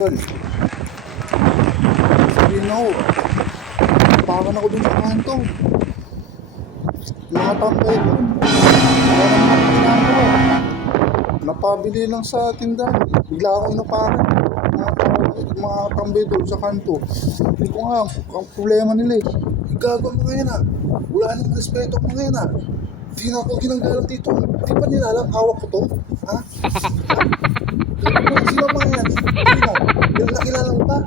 Tol, sabihin ako, pakan ako dun sa kanto. Nakatambay dun. Wala naman ako ginagawa. Napabili lang sa tindahan. Bigla ako inapakan. Mga tambay dun sa kanto. Hindi ko nga, ang problema nila eh. Gagawa mga yan ah. Wala nang respeto mga yan ah. Hindi na ako ginagalang dito. Hindi pa nila alam, hawak ko to. Ha? Sino mga yan? Sino? Yung nakilala mo ba?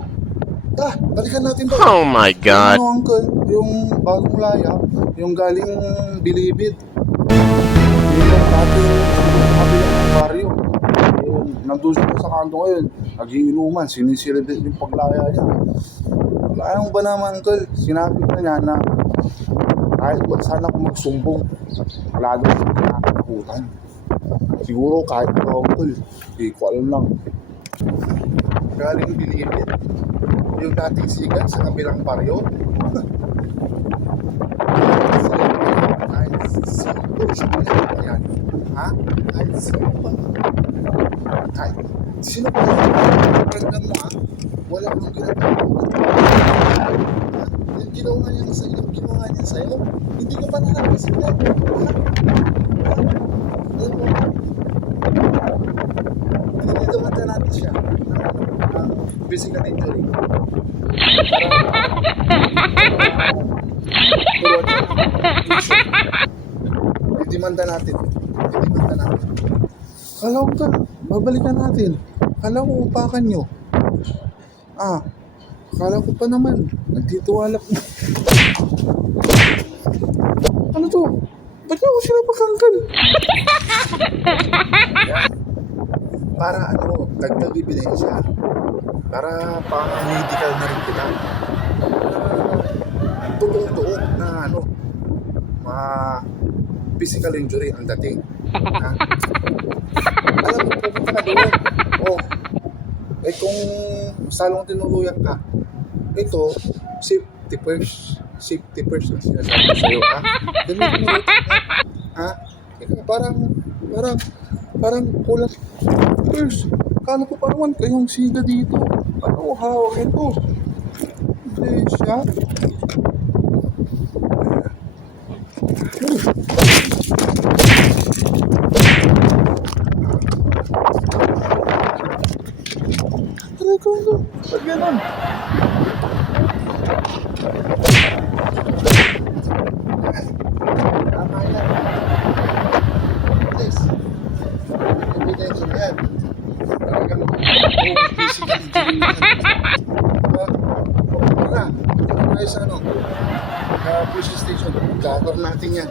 Balikan natin to. Oh my God. Ano, uncle? Yung bagong laya, yung galing Bilibid. Yung dati kabilang ng baryo. Yung nandun siya sa kanto ngayon, nag-iinuman, sinisiribit yung paglaya niya. Wala yung ba naman, uncle? Sinabi pa niya na kahit ba sana kung magsumbong, wala doon siya nakakakutan. Siguro kahit ito, uncle, hindi ko alam lang. Galing Bilibid. Yung dating sigat sa kabilang baryo. Kahit siguro siya pa yan. Ha? Kahit sino pa. Kahit sino pa yan. Pagkakang mo ha. Wala kang ginagawa. Yung ginawa niya sa'yo. Hindi ko pa nalapasin yan. Pinagdamatan natin siya. Physical injury. Didimanda natin. Kala ko ka, babalikan natin. Kala ko upakan nyo. Kala ko pa naman. Nagtitiwala ko. Ano to? Ba't ako sila pakangkal? Para ano, dagdag ebidensya. Para pang-medical na rin kita. Tuong-tuong na ano, physical injury ang dating. Ha? Alam mo, pupunta ka doon. Kung salong tinuluyan ka, ito, safety first ang sinasabi ko sa'yo, ha? Ganun mo ito, ha? Parang kulang. First, kala ko parang kayong siga dito. Ano, hawakin ko. Hindi siya. Aray ko, ba't ganun? Tama yan. Please. Evidence na yan. Talaga mo. Physical injury yan. Wala. Tayo sa ano? Police station. Gagawin natin yan.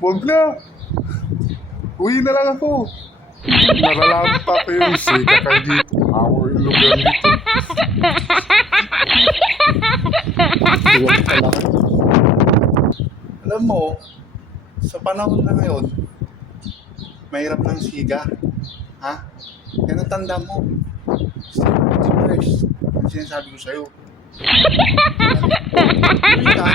Huwag na. Uwi na lang ako. Nalalaman pa ko yung siga kayo dito. Ako yung lugar dito. Iwan ka lang. Alam mo, sa panahon na ngayon, mahirap ng siga. Ha? Yan ang tanda mo. Safety first. Ang sinasabi ko sa'yo. Uwi ka.